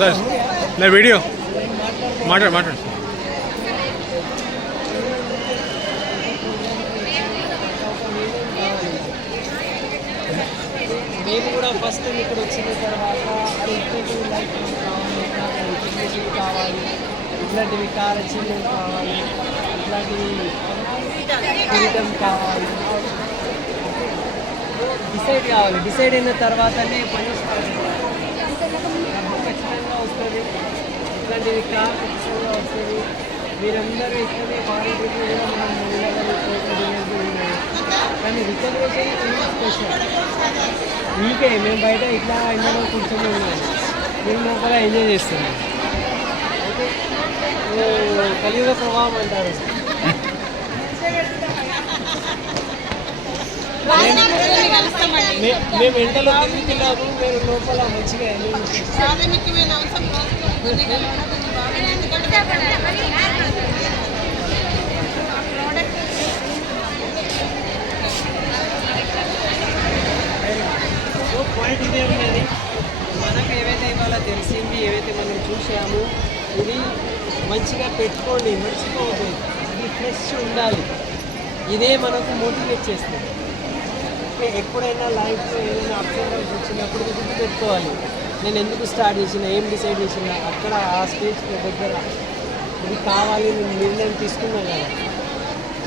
Sir నా video మాట్లాడు మాట్లాడు. మేము కూడా ఫస్ట్ ఇక్కడ వచ్చిన తర్వాత కావాలి, ఇట్లాంటివి కార్ అచీవ్మెంట్ కావాలి, ఇట్లాంటివి ఫ్రీడమ్ కావాలి, డిసైడ్ కావాలి. డిసైడ్ అయిన తర్వాతనే పని స్టార్ట్ ఖచ్చితంగా వస్తుంది. ఇట్లాంటివి కార్ ఖచ్చితంగా వస్తుంది. మీరందరూ ఇక్కడే వాలంటీర్లు కూడా మనం ఉన్నాయి. కానీ రిజర్వేషన్ స్పెషల్ మీకే. మేము బయట ఇట్లా ఎండలో కూర్చొని ఉన్నాము, మేము లోపల ఎంజాయ్ చేస్తున్నాం. అయితే కలియుగ ప్రభావం అంటారు. మేము ఎండలో తిరుగుతున్నాము, మీరు లోపల మంచిగా ఎంజాయ్ చేస్తున్నాం. పాయింట్ ఇదే ఉన్నది. మనకు ఏవైతే ఇవాళ తెలిసింది, ఏవైతే మనం చూసామో ఇది మంచిగా పెట్టుకోండి, మర్చిపోవద్దు. ఇది ఫ్రెష్ ఉండాలి. ఇదే మనకు మోటివేట్ చేస్తుంది. ఎప్పుడైనా లైఫ్లో ఏదైనా అప్స్ అండ్ డౌన్స్ వచ్చినప్పుడు గుర్తు పెట్టుకోవాలి, నేను ఎందుకు స్టార్ట్ చేసిన, ఏం డిసైడ్ చేసిన. అక్కడ ఆ స్టేజ్ దగ్గర ఇది కావాలి, నేను నిర్ణయం తీసుకున్నాను కదా.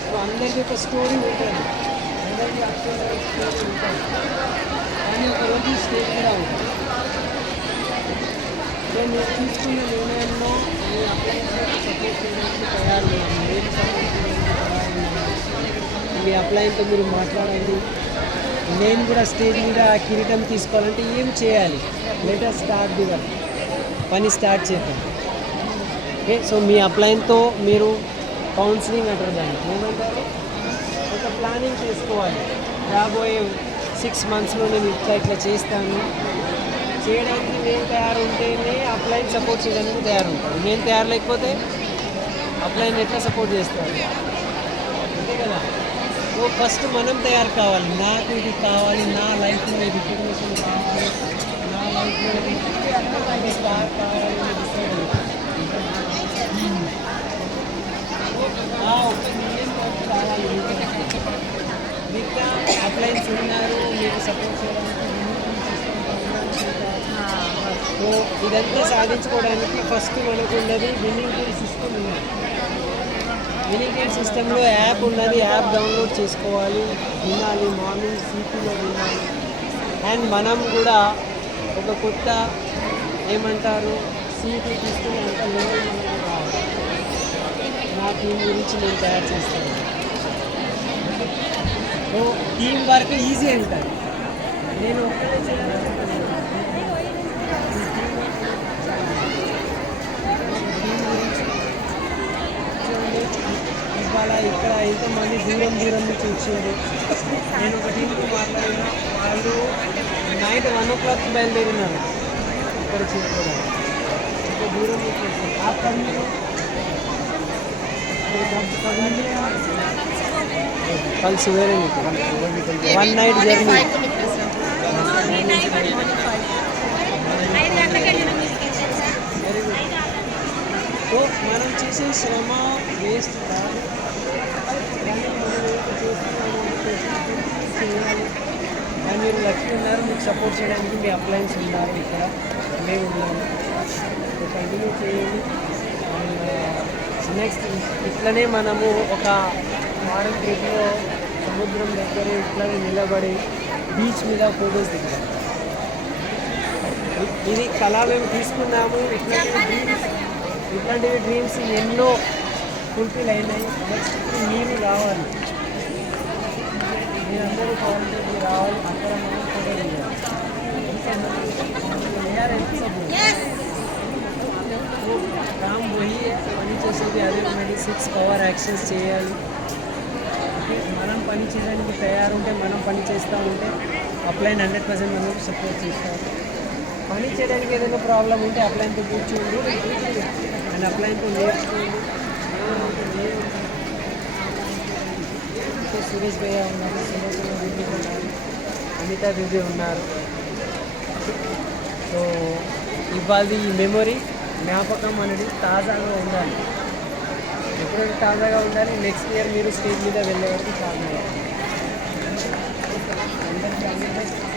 సో అందరికీ ఒక స్టోరీ ఉంటుంది, అందరికీ అప్స్ అండ్ డౌన్స్ స్టోరీ ఉంటుంది. కానీ ఒకరోజు స్టేజ్ కూడా ఉంటుంది. నేను తీసుకున్న నిర్ణయంలో నేను అప్లైన్స్కి సపోర్ట్ చేయడానికి తయారున్నాను. నేను సపోర్ట్ చేయడానికి తయారున్నాను. మీ అప్లైన్తో మీరు మాట్లాడండి. నేను కూడా స్టేజ్ మీద కిరీటం తీసుకోవాలంటే ఏం చేయాలి, లెటర్ స్టార్ట్ ది వర్క్, పని స్టార్ట్ చేద్దాం. ఓకే, సో మీ అప్లైన్తో మీరు కౌన్సిలింగ్ అంటారు, దాన్ని ఏమంటారు, ఒక ప్లానింగ్ చేసుకోవాలి. రాబోయే 6 monthsలో నేను ఇట్లా చేస్తాను. చేయడానికి నేను తయారుంటేనే అప్లైన్ సపోర్ట్ చేయడానికి తయారుంటాను. నేను తయారు లేకపోతే అప్లైన్ ఎట్లా సపోర్ట్ చేస్తాను, అంతే కదా. సో ఫస్ట్ మనం తయారు కావాలి. నాకు ఇది కావాలి, నా లైఫ్లో ఇది రికగ్నిషన్ కావాలి, నా లైఫ్లో ఇది స్టార్ కావాలి అని డిసైడ్ అవుతాను. ఒక మిలియన్ చాలా మిగతా అప్లైన్స్ ఉన్నారు మీకు సపోర్ట్ చేయడానికి. సో ఇదంతా సాధించుకోవడానికి ఫస్ట్ మనకు ఉన్నది విన్నింగ్ గేట్ సిస్టమ్ ఉన్నది. విన్నింగ్ గేట్ సిస్టంలో యాప్ ఉన్నది, యాప్ డౌన్లోడ్ చేసుకోవాలి, వినాలి, మార్నింగ్ సిటీలో వినాలి. అండ్ మనం కూడా ఒక కొత్త ఏమంటారు సీటీ తీసుకుని అంత లెవెల్ మనకు రావాలి. నా టీం గురించి నేను తయారు చేస్తాను. సో టీం వర్క్ ఈజీ అంటారు. నేను ఒక్కడే చేయాలంటే ఇవాళ ఇక్కడ ఎంతమంది దూరం నుంచి వచ్చింది. నేను ఒక టీంతో మాట్లాడిన వాళ్ళు నైట్ 1 o'clock బయలుదేరినారు ఇక్కడ చేసుకోవడానికి. ఇంకా దూరం నుంచి వచ్చింది. ఆ పని कल सवेरे निकले 1 night जर्नी. तो మనం చేసే శ్రమ వేస్ట్ కాదు. కానీ మీరు లక్కీ ఉన్నారు, మీకు సపోర్ట్ చేయడానికి మీ అప్లయన్స్ ఉన్నారు, ఇక్కడ మేము ఉన్నాము. కంటిన్యూ చేయండి. నెక్స్ట్ ఇట్లనే మనము ఒక ఫారెన్ ట్రిప్లో సముద్రం దగ్గర ఇట్లనే నిలబడి బీచ్ మీద ఫోటోస్ దిగాము. ఇది కళ మేము తీసుకున్నాము. ఇట్లాంటివి డ్రీమ్స్ ఎన్నో ఫుల్ఫిల్ అయినాయి. నెక్స్ట్ మీరు రావాలి, మీరందరూ ఫారెన్ ట్రిప్కి రావాలి. అక్కడ మనం ఫోటో దిగాలి. काम वही है, పని చేసేది అదే ఉన్నది. 6 పవర్ యాక్షన్స్ చేయాలి. మనం పని చేయడానికి తయారుంటే, మనం పని చేస్తూ ఉంటే అప్లైన్ 100% మనకు సపోర్ట్ చేస్తారు. పని చేయడానికి ఏదైనా ప్రాబ్లం ఉంటే అప్లైన్తో కూర్చోండి అండ్ అప్లైన్తో నేర్చుకోండి. సురేష్ భయ్య ఉన్నారు, సురేష్ విజయ్ ఉన్నారు, అమితా విజయ్ ఉన్నారు. సో ఈ ఇవాళ ఈ మెమొరీ జ్ఞాపకం అనేది తాజాగా ఉండాలి. ఎప్పుడైతే తాజాగా ఉండాలి, నెక్స్ట్ ఇయర్ మీరు స్టేజ్ మీద వెళ్ళే వరకు తాజాగా. అందరికీ